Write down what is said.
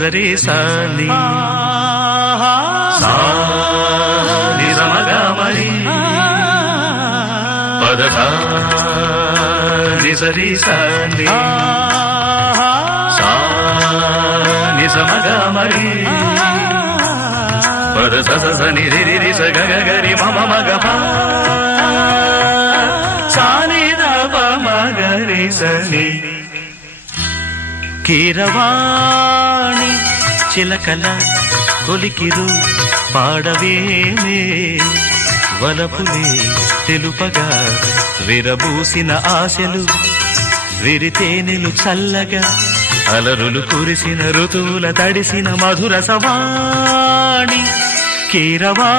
నిజరి సాని సా నిజమగా మరి పదహ నిజరి సాని సా నిజమగా మరి పద స నిరి రి స గ గ రి మ మ గ ప సా ని ద ప మ గ రి స ని కీరవాణి చిలకల కొలికిరు పాడవేమే వలపులే తెలుపగా విరబూసిన ఆశలు విరితేనెలు చల్లగా అలరులు కురిసిన ఋతువుల తడిసిన మధుర సవాణి కీరవా